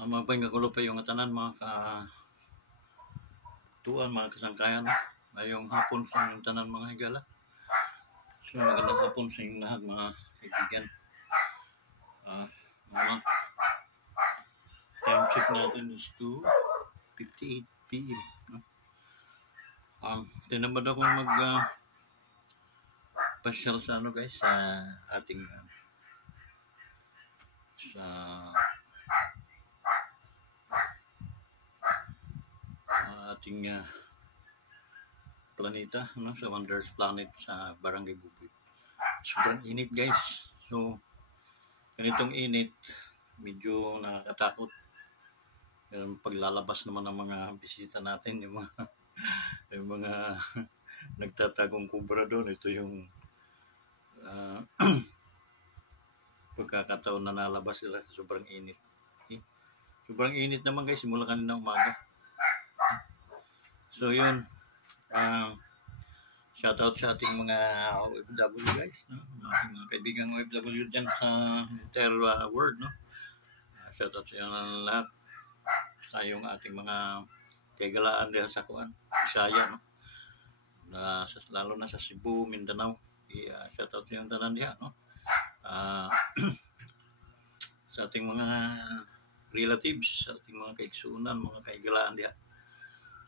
Mapaygagulo pa yung tanan mga tuan, mga kasangkayan. Ngayong hapon sa yung tanan mga higala. So magandang hapon sa inyong lahat mga kaibigan. Mga time check natin is 2:58 PM. No? Tinamad ako pasyal sa guys, sa ating sa ating planeta, no? Sa Wonders Planet sa Barangay Bubuy. Sobrang init guys. So ganitong init, medyo nakakatakot. Yung paglalabas naman ng mga bisita natin, yung mga nagtatagong kubra doon. Ito yung pagkakataon na nalabas sila sa sobrang init. Sobrang init naman guys, simula kanina umaga. So yun, shoutout sa ating mga OFW guys, no? Ating mga kaibigang OFW dyan sa entire world, no? Shoutout sa inyo lahat. Sa yung ating mga kaigalaan dahil sa Bisaya, no? Lalo na sa Cebu, Mindanao. Shoutout sa yung tanan diha, no? Sa ating mga relatives, sa ating mga kaigsuunan, mga kaigalaan diha.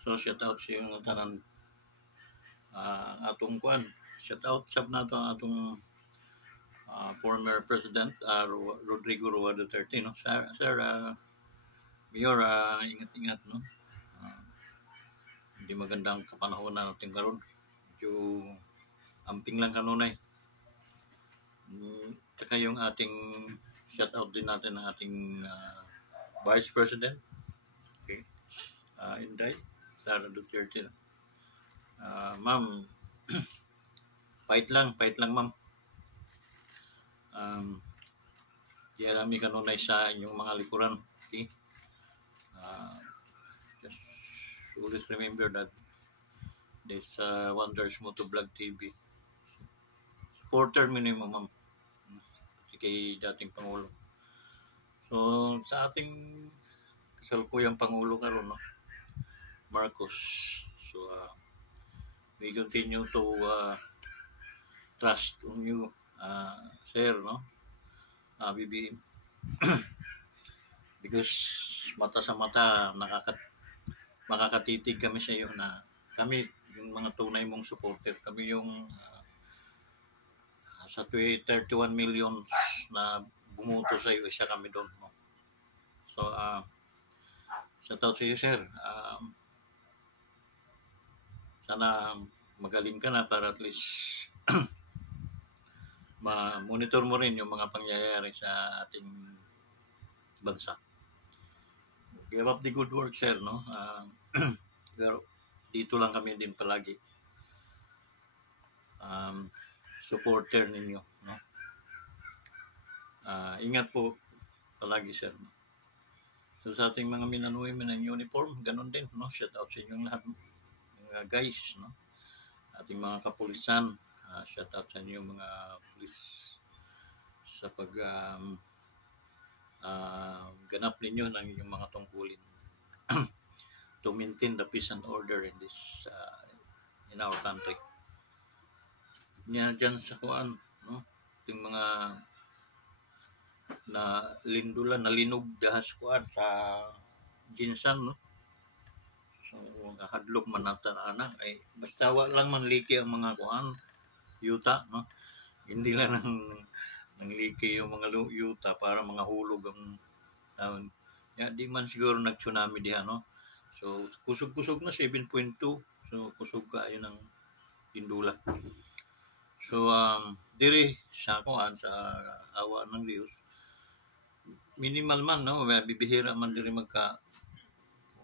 So shoutout sa yung tanan atong shoutout sab nato ang atong former President Rodrigo Roa Duterte, no? Sir Mayor, ingat-ingat, no? Hindi magandang kapanahon na natin karon. Medyo amping lang kanunay. Tsaka yung ating shoutout din natin ng ating Vice President, okay? Inday Sara Duterte. Ma'am, fight lang ma'am. Di alami kanunay sa inyong mga likuran, okay? Just always remember that this Wonders Motovlog TV supporter minimum, ma'am, kay dating Pangulo. So sa ating kasalukuyang Pangulo karon, no? Marcos. So we continue to trust on you, sir, no? BBM. Because mata sa mata, makakatitig kami sa iyo na kami yung mga tunay mong supporter. Kami yung sa 31 million na bumoto sa iyo, isa kami doon, no? So shoutout sa iyo, sir. Sana magaling ka na para at least ma-monitor mo rin yung mga pangyayari sa ating bansa. Give up the good work, sir, no? Pero dito lang kami din palagi. Supporter ninyo, no? Ingat po palagi, sir, no? So sa ating mga minanuwi ng uniform, ganun din, no? Shout out sa inyong lahat, mga guys, no? Ating mga kapulisan, shout out sa inyo mga pulis sa pag ganap ninyo ng inyong mga tungkulin to maintain the peace and order in this in our country. Dyan sa kuan, no? Yung mga na lindulan, nalinog dahas kuan sa ginsan, no? So hadlok man natarana ay basta lang man liki ang mga kuan yuta, no? Hindi lang nang liki yung mga yuta para mga hulog ang taon. Di man siguro nag-tsunami diha, no? So kusog-kusog na 7.2. So kusog ka yun ang Indula. So diri sa kuan sa awa ng Diyos, minimal man, no? Bibihira man diri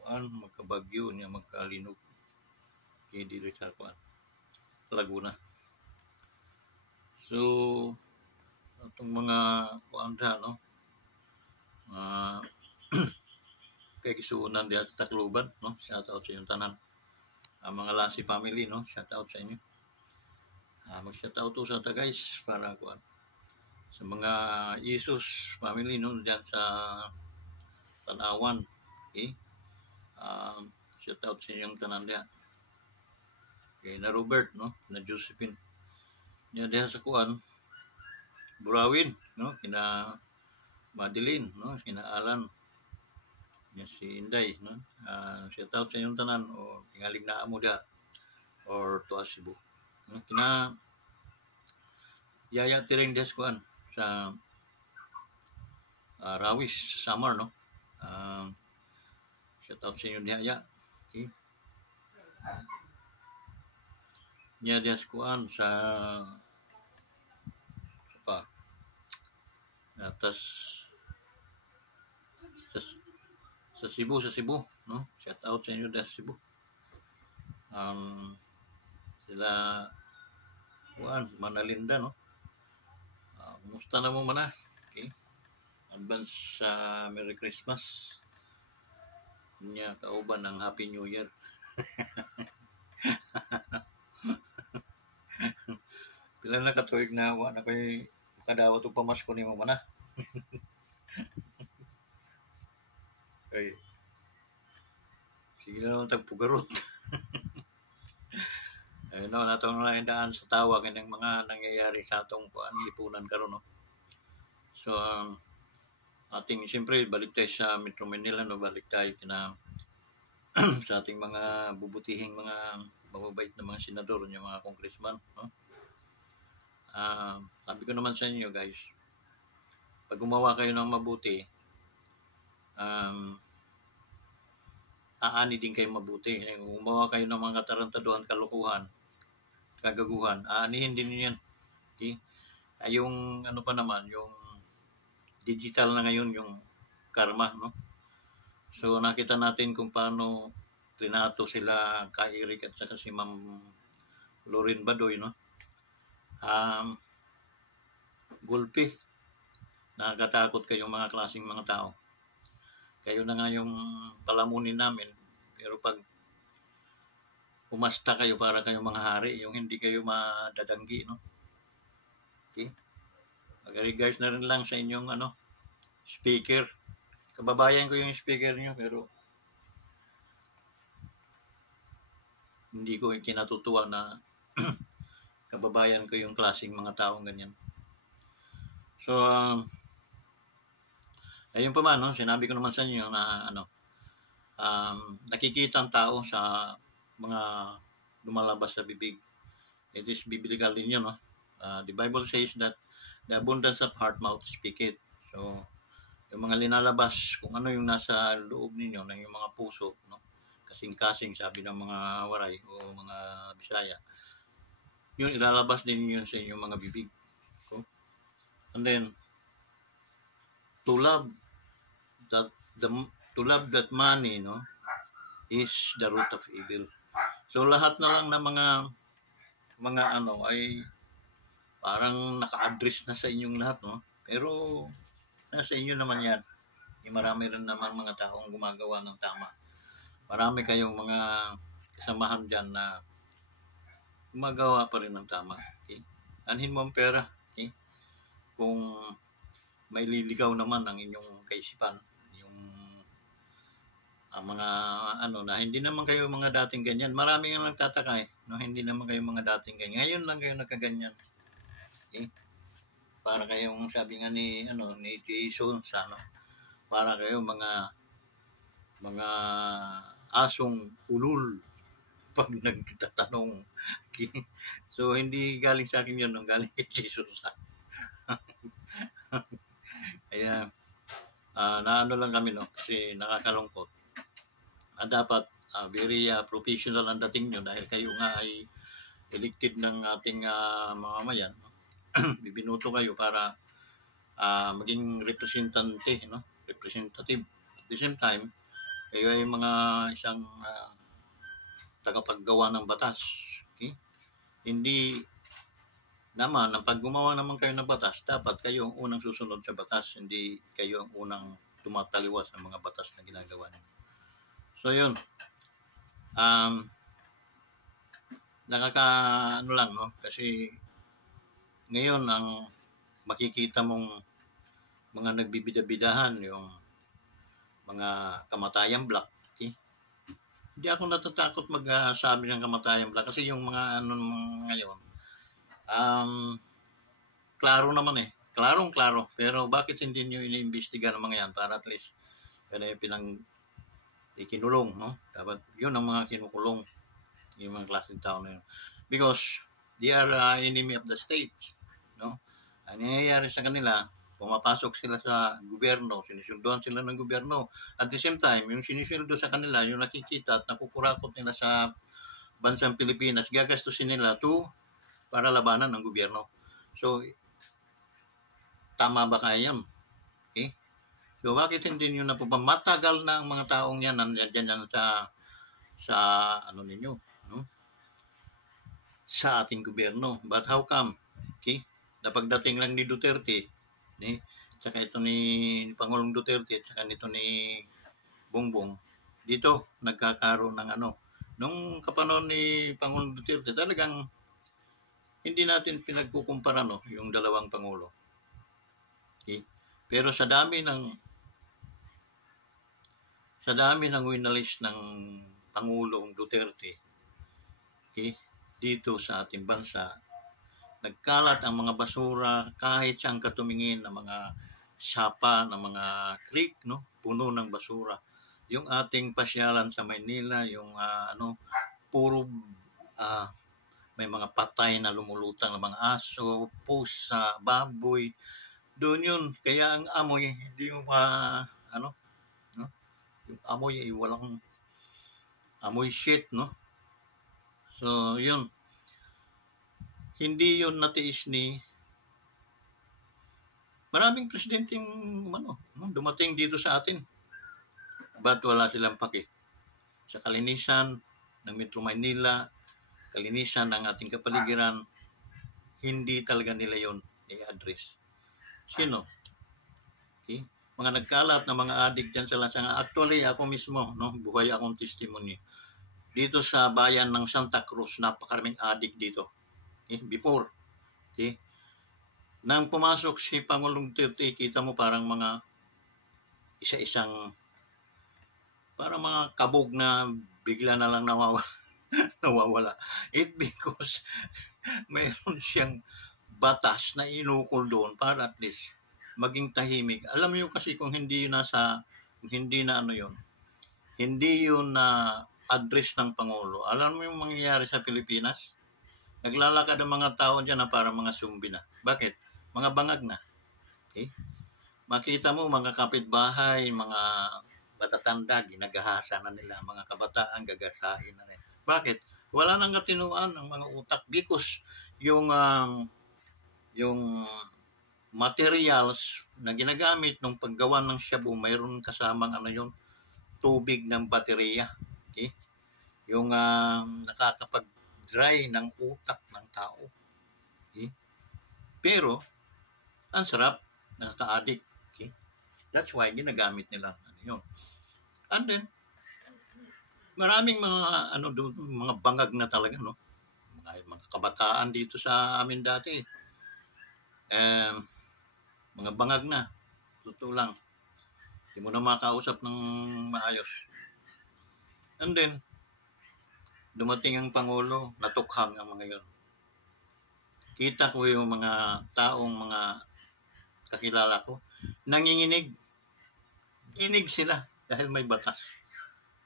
magkabagyo niya, magkalinog kay diri sa kuan Laguna. So atong mga kuanda, no? Kay gisuunan diha sa Tacloban, no? Shout out sa inyong tanan. Mga Lasi family, no? Shout out sa inyo. Mag-shout out to sa ta guys para kuan sa mga Jesus family no diyan sa Tanawan. Okay? Shout out sa inyong tanan diha. Okay, na Robert no, na Josephine. Niya diha sa kuan Burawin no, kina Madeline no, kina Alan. Niya si Inday no. Shout out sa inyong tanan o tingalig na amo diha or to Cebu. No, kina Yaya Tiring diha sa kuan sa Rawis Samar no. Shout out sa inyo diha ya. Okay. Niya diha sa kuan sa pa atas sa Cebu no. Shout out sa inyo diha sa Cebu. Sila kuan Manalinda no. Kumusta na mo mana? Okay. Advance Merry Christmas. Niya kauban ng Happy New Year. Pila na katuig na wa na koy kadawat og pamasko nimo mana. Okay. Sige na lang tagpugarot. Ayun no, natong daan sa tawa kining mga nangyayari sa atong kuan lipunan karon no. So ating siyempre balik tayo sa Metro Manila no, balik tayo kina sa ating mga bubutihing mga mababait na mga senador, yung mga congressman no. Sabi ko naman sa inyo guys, pag gumawa kayo ng mabuti, aani din kayo mabuti. Kung gumawa kayo ng mga katarantaduhan, kalokohan, kagaguhan, aanihin din yan. Okay? Yung ano pa naman, yung digital na ngayon, yung karma, no? So nakita natin kung paano trinato sila kay Eric at saka si Ma'am Lorin Badoy, no? Gulpi. Nakakatakot kayong mga klaseng mga tao. Kayo na nga yung palamunin namin. Pero pag umasta kayo para kayong mga hari, yung hindi kayo madadanggi, no? Okay? Pag-regards na rin lang sa inyong speaker. Kababayan ko yung speaker niyo pero hindi ko kinatutuwa na kababayan ko yung klaseng mga taong ganyan. So, ayun pa man, no? Sinabi ko naman sa inyo na nakikita ang tao sa mga lumalabas sa bibig. It is biblical din yun, no? The Bible says that the abundance of heart mouth speak it. So, yung mga linalabas, kung ano yung nasa loob ninyo, ng yung mga puso, no? Kasing-kasing, sabi ng mga Waray o mga Bisaya, yun ilalabas din yun sa inyong mga bibig. So, and then, to love that money, no, is the root of evil. So, lahat na lang na mga ay parang naka-address na sa inyong lahat, no? Pero nasa inyo naman yan. Marami rin naman mga taong gumagawa ng tama. Marami kayong mga kasamahan dyan na gumagawa pa rin ng tama. Okay? Anhin mo ang pera. Okay? Kung may liligaw naman ang inyong kaisipan, yung mga na hindi naman kayo mga dating ganyan. Marami nga nagtataka no? Hindi naman kayo mga dating ganyan. Ngayon lang kayo nagkaganyan. Okay? Para kayong sabi nga ni Jason para kayo mga asong ulul pag nagtatanong. Okay? So hindi galing sa akin yun, galing kay Jesus. Kaya naano lang kami no, kasi nakakalungkot. Dapat very professional ang dating nyo dahil kayo nga ay elected ng ating mamamayan. No? Bibinuto kayo para maging representative, no? Representative. At the same time, kayo ay mga isang tagapaggawa ng batas. Okay? Hindi naman, pag gumawa naman kayo ng batas, dapat kayo ang unang susunod sa batas, hindi kayo ang unang tumataliwas ng mga batas na ginagawa niyo. So, yun. Lang, no? Kasi ngayon, ang makikita mong mga nagbibida-bidahan, yung mga kamatayang black. Okay? Hindi ako natatakot magsabi ng kamatayang black kasi yung mga ano ngayon, klaro naman eh. Klarong-klaro. Pero bakit hindi nyo iniimbestiga ng mga yan para at least yan ay ikinulong, no? Dapat yun ang mga kinukulong, yung mga klaseng tao na yun. Because they are enemy of the state, no? Ang nangyayari sa kanila, pumapasok sila sa gobyerno, sinisildohan sila ng gobyerno. At the same time, yung sinisildo sa kanila, yung nakikita at nakukurakot nila sa bansang Pilipinas, gagastusin nila para labanan ng gobyerno. So, tama ba kaya yan? Okay? So, bakit hindi nyo matagal na ang mga taong yan nandiyan sa ano ninyo, no? Sa ating gobyerno. But how come? Okay? Na pagdating lang ni Duterte, tsaka ito ni Pangulong Duterte, tsaka nito ni Bongbong, dito nagkakaroon ng ano. Nung kapanahon ni Pangulong Duterte, talagang hindi natin pinagkukumpara, no, yung dalawang Pangulo. Okay? Pero sa dami ng winalis ng Pangulong Duterte, okay, dito sa ating bansa, nagkalat ang mga basura kahit saan ka tumingin ng mga sapa, ng mga creek, no, puno ng basura. Yung ating pasyalan sa Maynila, yung puro may mga patay na lumulutang ng mga aso, pusa, baboy. Doon yun. Kaya ang amoy, hindi yung yung amoy ay walang amoy shit, no? So, yun. Hindi yun natiis ni maraming presidenteng dumating dito sa atin. But wala silang paki. Sa kalinisan ng Metro Manila, kalinisan ng ating kapaligiran, hindi talaga nila yun i-address. Sino? Okay? Mga nagkalat na mga adik dyan sa lansangan. Actually, ako mismo, no, buhay akong testimony. Dito sa bayan ng Santa Cruz, napakaraming adik dito. Okay? Before. Okay? Nang pumasok si Pangulong Duterte, kita mo parang mga isa-isang parang mga kabog na bigla na lang nawawala. It because mayroon siyang batas na inukol doon para at least maging tahimik. Alam mo kasi kung hindi na address ng Pangulo, alam mo yung mangyayari sa Pilipinas? Naglalakad ang mga tao dyan na parang mga zombie na. Bakit? Mga bangag na. Okay? Makita mo mga kapitbahay, mga matatanda, ginagahasa na nila. Mga kabataan, gagasahin na rin. Bakit? Wala nang katinuan ng mga utak because yung materials na ginagamit ng paggawa ng shabu, mayroon kasamang tubig ng baterya. Okay? Yung nakakapag-dry ng utak ng tao. Okay? Pero, ang sarap, nakaka-addict. Okay? That's why ginagamit nila yun. And then, maraming mga bangag na talaga, no? Mga kabataan dito sa amin dati. Mga bangag na. Totoo lang. Hindi mo na makausap ng maayos. And then, dumating ang Pangulo, natukhang ang mga yun. Kita ko yung mga taong, mga kakilala ko, nanginginig. Inig sila dahil may batas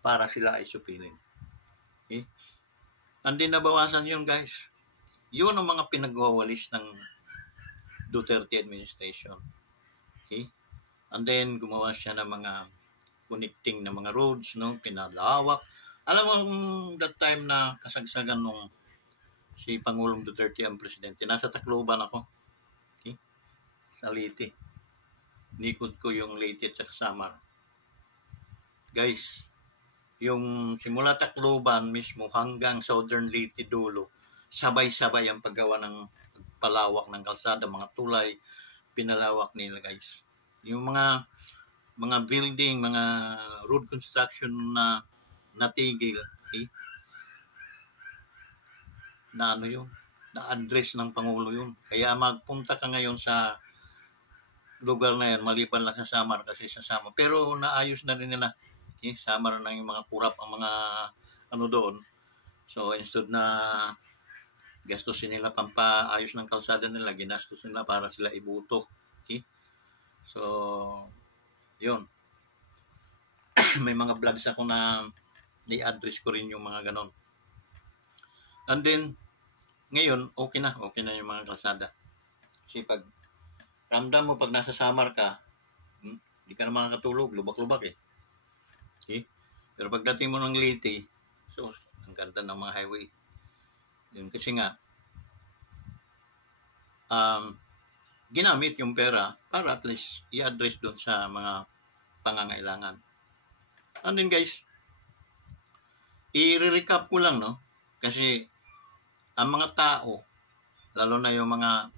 para sila ay supilin. Okay? Hindi nabawasan yun, guys. Yun ang mga pinagwawalis ng Duterte administration. Okay? And then, gumawa siya ng mga connecting na mga roads, no? Pinalawak. Alam mo, that time na kasagsagan nung si Pangulong Duterte ang presidente, nasa Tacloban ako. Okay? Sa Leyte. Nikod ko yung Leyte at Samar. Guys, yung simula Tacloban mismo hanggang Southern Leyte dulo, sabay-sabay ang paggawa ng palawak ng kalsada, mga tulay, pinalawak nila, guys. Yung mga building, mga road construction na natigil, okay? Na yun, na-address ng Pangulo yun. Kaya magpunta ka ngayon sa lugar na yan, maliban lang sa Samar kasi sa Samar. Pero naayos na rin nila. Samar na yung mga kurap ang mga ano doon. So instead na gastusin nila pampaayos ng kalsada nila, ginastos nila para sila ibuto. Okay? So, yun. May mga vlogs ako na i-address ko rin yung mga ganon. And then, ngayon, okay na yung mga kalsada. Kasi pag ramdam mo, pag nasa Samar ka, hindi ka na makakatulog, lubak-lubak eh. Okay? Pero pagdating mo ng Leyte, so, ang ganda ng mga highway. Yun, kasi nga, ginamit yung pera para at least i-address doon sa mga pangangailangan. And then guys, i-recap ko lang, no? Kasi ang mga tao, lalo na yung mga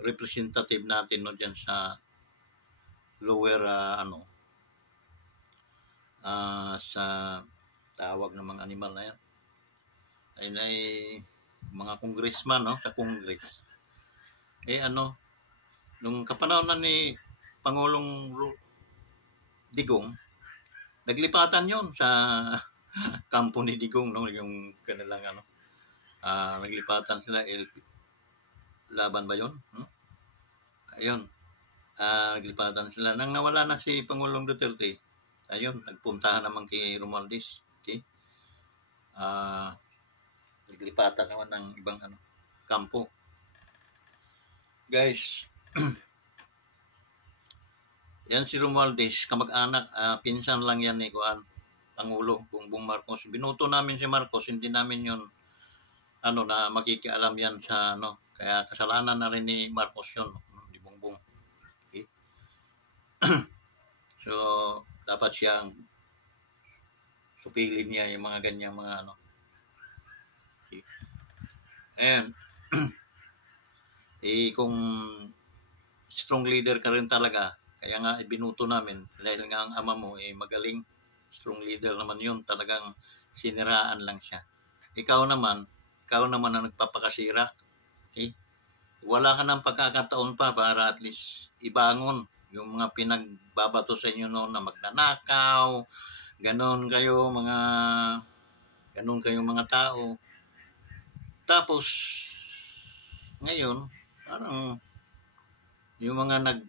representative natin, no, dyan sa lower, sa tawag ng mga animal na yan, ay mga congressman, no, sa Congress. Nung kapanahon na ni Pangulong Digong, naglipatan yon sa kampo ni Digong, no, yung kanilang naglipatan sila, laban ba yon? Ayun, naglipatan sila. Nang nawala na si Pangulong Duterte, ayun, nagpuntahan naman kay Romualdez. Okay? Naglipatan naman ng ibang kampo. Guys, yan si Romualdez, kamag-anak, pinsan lang yan ni Pangulo Bongbong Marcos. Binuto namin si Marcos, hindi namin yun na makikialam yan sa kaya kasalanan na rin ni Marcos yun, ni Bongbong. Okay? So, dapat siyang supilin niya yung mga ganyang mga Okay? And kung strong leader ka rin talaga, kaya nga ibinuto namin dahil nga ang ama mo magaling, strong leader naman yun, talagang siniraan lang siya. Ikaw naman ang nagpapakasira. Okay? Wala ka ng pagkakataon pa para at least ibangon yung mga pinagbabato sa inyo noon na magnanakaw, ganon kayong mga tao. Tapos ngayon parang yung mga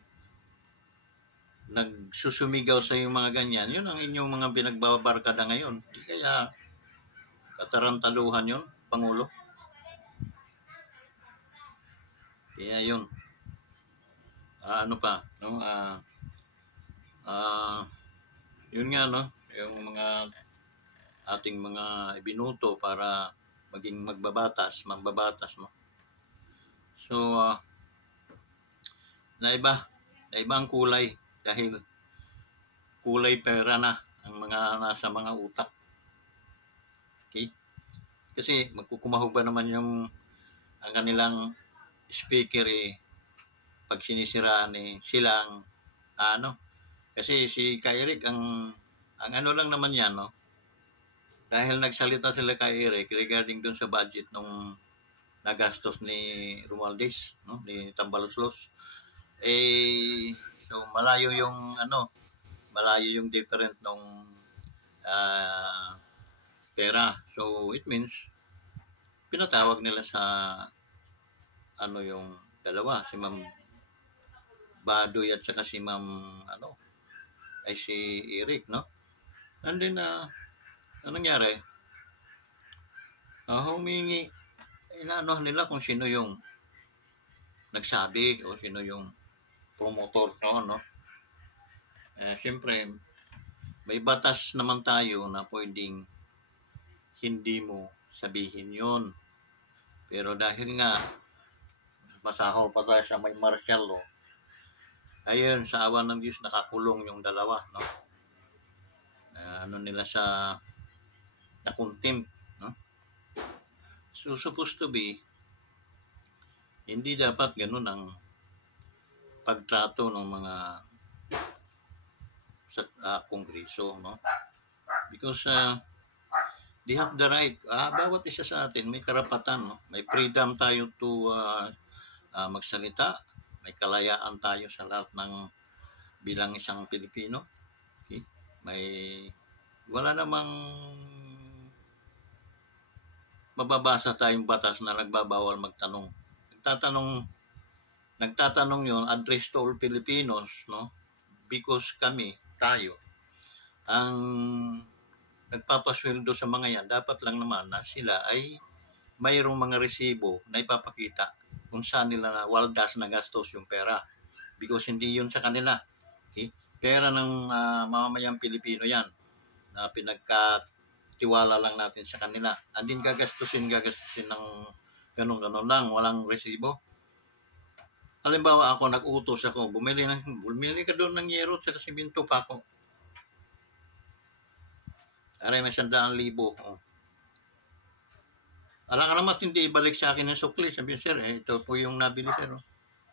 nagsusumigaw sa yung mga ganyan, yun ang inyong mga pinagbabarkada ngayon. Di kaya katarantaluhan yun, Pangulo? Kaya yun. Yun nga, no? Yung mga ating mga ibinuto para maging mambabatas, no? So, naiba ang kulay dahil kulay pera na ang mga nasa mga utak. Okay? Kasi magkukumahog ba naman ang kanilang speaker pag sinisiraan silang kasi si Kairik ang lang naman yan, no? Dahil nagsalita sila kay Eric regarding dun sa budget nung nagastos ni Romualdez, no? Ni Tambaloslos. So malayo yung different nung pera. So it means pinatawag nila sa yung dalawa, si Ma'am Badoy at saka si Ma'am si Eric, no? And then anong nangyari? Humingi, nila kung sino yung nagsabi o sino yung promotor, no? Siyempre, may batas naman tayo na pwedeng hindi mo sabihin yun. Pero dahil nga, masahol pa tayo sa may martial law, ayun, sa awa ng Diyos, nakakulong yung dalawa, no? Nila sa na-contempt, no? So, supposed to be, hindi dapat ganun ang pagtrato ng mga sa kongreso, no? Because they have the right, bawat isa sa atin may karapatan, no? May freedom tayo to magsalita, may kalayaan tayo sa lahat ng bilang isang Pilipino. Okay? Wala namang mababasa tayong batas na nagbabawal magtanong. Nagtatanong yon address to all Filipinos, no? Because tayo, ang nagpapasweldo sa mga yan, dapat lang naman na sila ay mayroong mga resibo na ipapakita kung saan nila na waldas na gastos yung pera. Because hindi yun sa kanila. Okay? Pera ng mamamayang Pilipino yan na pinagkatiwala lang natin sa kanila. Andin gagastusin ng ganun-ganun lang, walang resibo. Halimbawa ako, nag-utos ako, bumili ka doon ng yero at siminto pa ako. Aray, may 100,000. Oh. Alam ka naman, hindi ibalik sa akin ng sukli. Sabi sir, ito po yung nabili sir.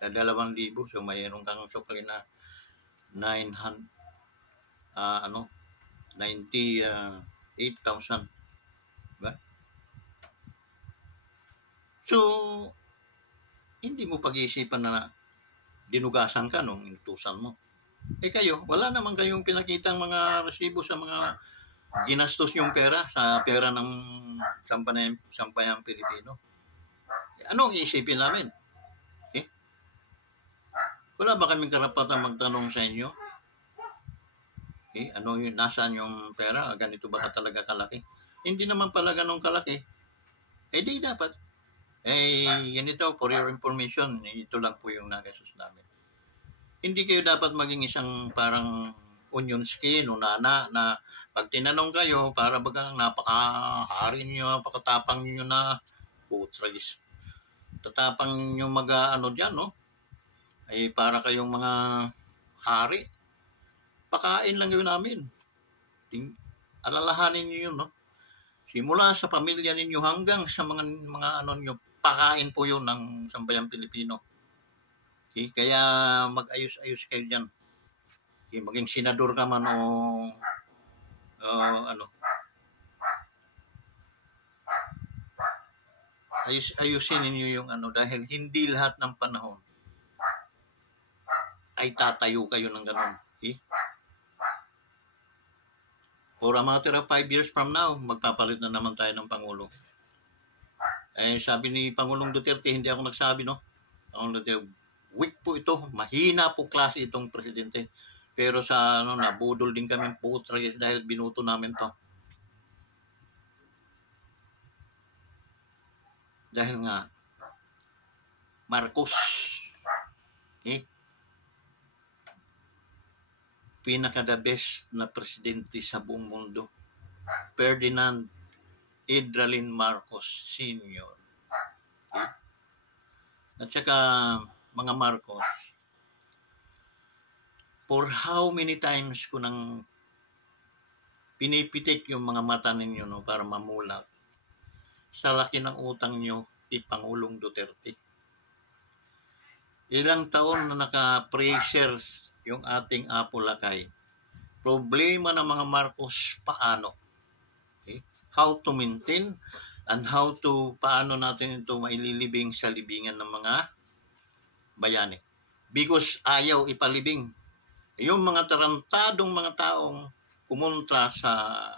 2,000. So mayroon kang sukli na 98,000. Diba? So, hindi mo pag-iisipan na dinugasan ka nung inutusan mo. Kayo, wala naman kayong pinakitang mga resibo sa mga ginastos yung pera sa pera ng sambayang Pilipino. Anong iisipin namin? Wala ba kaming karapatan magtanong sa inyo? Ano yung nasaan yung pera? Ganito ba talaga kalaki? Hindi naman pala ganun kalaki. Di dapat. Ganito, for your information, ito lang po yung nagastos namin. Hindi kayo dapat maging isang parang onion skin o nana na pag tinanong kayo, para bagang napakahari nyo, napakatapang nyo na putragis. Tatapang nyo dyan, no? Para kayong mga hari. Pakain lang yun namin. Alalahanin nyo yun, no? Simula sa pamilya ninyo hanggang sa mga nyo, pakain po yun ng sambayang Pilipino. Okay? Kaya mag-ayos-ayos kayo dyan. Okay? Maging senador ka man o ayusin ninyo yung dahil hindi lahat ng panahon ay tatayo kayo ng ganun. Okay? For a matter of 5 years from now, magpapalit na naman tayo ng Pangulo. Sabi ni Pangulong Duterte, hindi ako nagsabi, no? Pangulong Duterte, weak po ito, mahina po klase itong presidente. Pero sa nabudol din kami putragis dahil binuto namin to. Dahil nga, Marcos, pinaka-the best na presidente sa buong mundo. Ferdinand Idralin Marcos Sr. At saka, mga Marcos, for how many times ko nang pinipitik yung mga mata ninyo para mamulat sa laki ng utang nyo kay Pangulong Duterte. Ilang taon na naka-pressure yung ating Apo Lakay. Problema ng mga Marcos, paano? How to maintain and paano natin ito maililibing sa libingan ng mga bayani. Because ayaw ipalibing. Yung mga tarantadong mga taong kumontra sa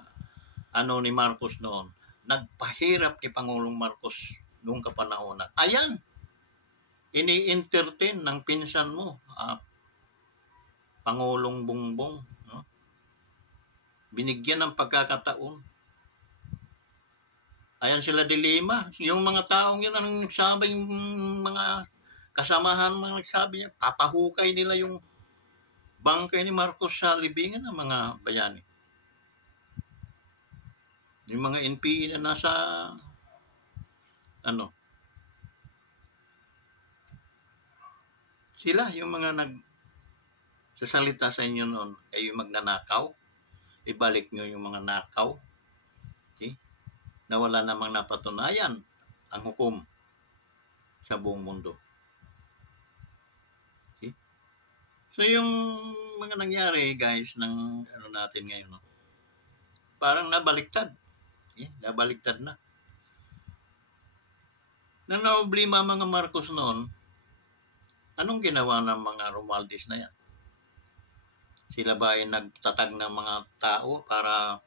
ni Marcos noon, nagpahirap kay Pangulong Marcos noong kapanahonan. Ayan, ini-entertain ng pinsan mo, Pangulong Bongbong. No? Binigyan ng pagkakataon. Ayan sila dilema. Yung mga taong yun, anong nagsabi, yung mga kasamahan mga nagsabi niya, papahukay nila yung bangkay ni Marcos sa libingan ng mga bayani. Yung mga NPE na nasa sila yung mga nagsasalita sa inyo noon, kayo magnanakaw, ibalik nyo yung mga nakaw. Okay? Na wala namang napatunayan ang hukom sa buong mundo. Okay? So yung mga nangyari guys ng natin ngayon, no? Parang nabaliktad. Okay? Nabaliktad na. Nang naoblima mga Marcos noon, Anong ginawa ng mga Romualdez na yan? Sila ba ay nagtatag ng mga tao para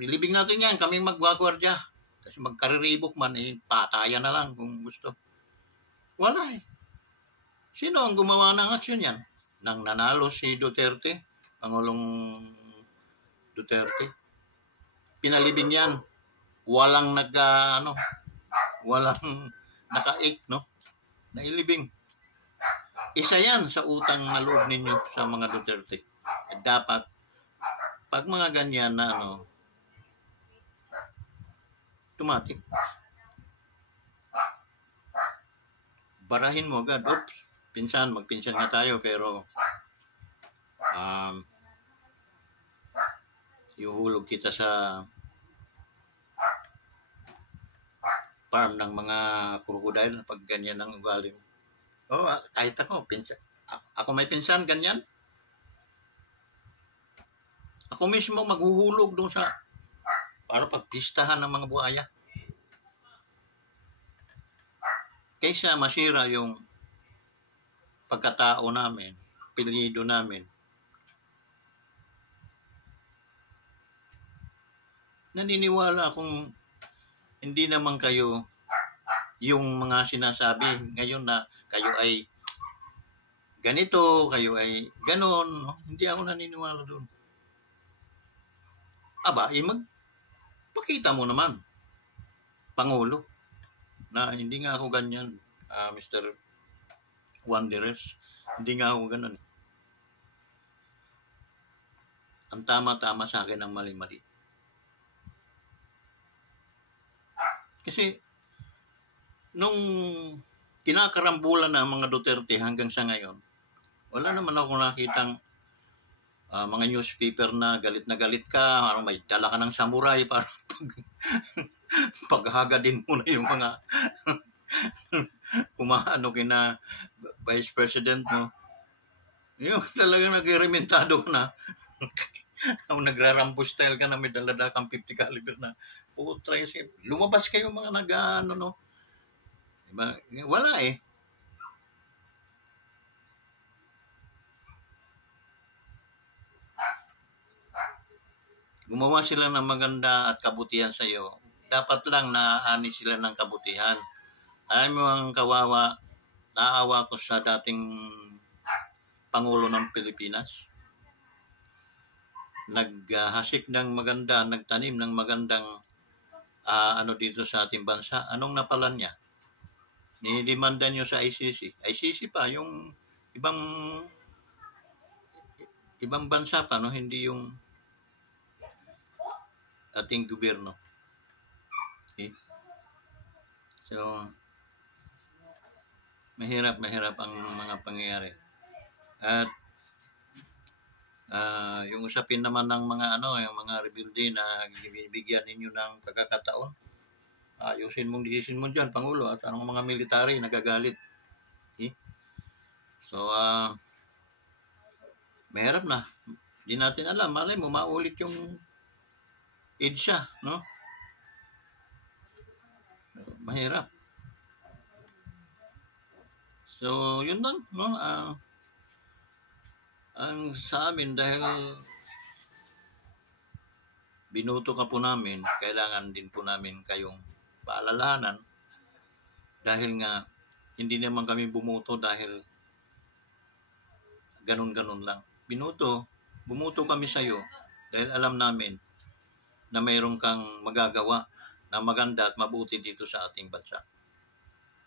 nilibing natin yan, kaming magwagwardya. Kasi magkariribok man, patayan na lang kung gusto. Wala eh. Sino ang gumawa ng aksyon yan? Nang nanalo si Duterte, Pangulong Duterte. Pinalibing yan. Walang walang nakaik, no? Nailibing. Isa yan sa utang na loob ninyo sa mga Duterte. Dapat, pag mga ganyan na tumatik. Barahin mo agad. Oops, magpinsan nga tayo, pero ihuhulog kita sa farm ng mga crocodile pag ganyan ang ugali mo. Kahit ako, ako may pinsan, ganyan. Ako mismo maghuhulog doon para pagpistahan ng mga buhaya. Kaysa masira yung pagkatao namin, apelyido namin. Naniniwala akong hindi naman kayo yung mga sinasabi ngayon na kayo ay ganito, kayo ay ganon. No? Hindi ako naniniwala doon. Magpakita mo naman, Pangulo, na hindi nga ako ganyan, Mr. Wanderers. Hindi nga ako ganon. Ang tama-tama sa akin ang mali-mali. Kasi nung kinakarambulan na ang mga Duterte hanggang sa ngayon, wala naman ako nakitang mga newspaper na galit ka, may dala ka ng samurai para paghagadin mo na yung mga kumaano kina Vice President mo. Yung talagang nagrementado ka na. Nagrarambos style ka na, may dalada kang 50 caliber na lumabas kayo mga diba? Wala eh. Gumawa sila ng maganda at kabutihan sa iyo. Dapat lang naaani sila ng kabutihan. Alam mo ang kawawa, naawa ko sa dating Pangulo ng Pilipinas. Naghasik ng maganda, nagtanim ng magandang dito sa ating bansa. Anong napalan niya? Nidemanda niyo sa ICC. ICC pa, yung ibang bansa pa, no? Hindi yung ating gobyerno. Okay? So, mahirap ang mga pangyayari. At yung usapin naman ng mga yung mga rebelde na bibigyan ninyo ng pagkakataon, ayusin mong decision mo dyan, Pangulo, at anong mga military nagagalit. Okay? So, mahirap na. Hindi natin alam. Malay mo, maulit yung EDSA, no? Mahirap. So, yun lang, no? Ang sa amin, dahil binuto ka po namin, kailangan din po namin kayong paalalahanan dahil nga hindi naman kami bumuto dahil ganun-ganun lang. Bumuto kami sa iyo dahil alam namin na mayroon kang magagawa na maganda at mabuti dito sa ating bansa.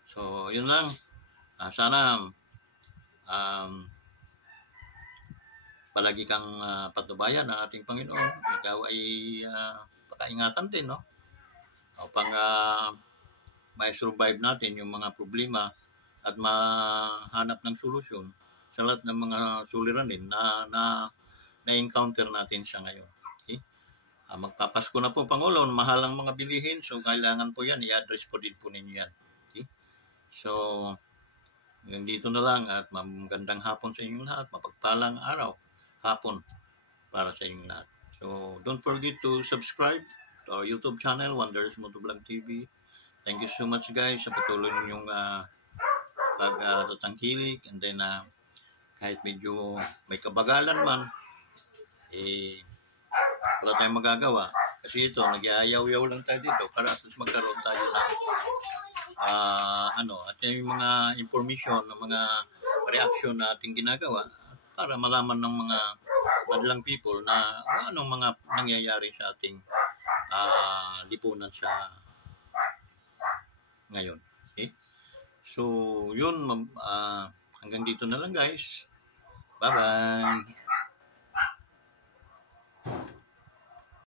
So, yun lang. Sana palagi kang patnubayan ng ating Panginoon. Ikaw ay pakaingatan din, no? Upang may survive natin yung mga problema at mahanap ng solusyon sa lahat ng mga suliranin na encounter natin siya ngayon. Okay? Magpapasko na po, Pangulo, mahalang mga bilihin, so kailangan po yan, i-address po din po ninyo yan. Okay? So, dito na lang at magandang hapon sa inyong lahat, mapagpalang araw, hapon para sa inyong lahat. So, don't forget to subscribe to our YouTube channel, Wanderers Motovlog TV. Thank you so much guys sa patuloy ninyong pagtatangkilik, and then kahit medyo may kabagalan man, wala tayong magagawa. Kasi ito, nagyayaw-yaw lang tayo dito para at least magkaroon tayo ng at yung mga information, ng mga reaction na ating ginagawa para malaman ng mga madlang people na anong mga nangyayari sa ating lipunan sa ngayon. Okay? So, yun, hanggang dito na lang guys. Bye-bye!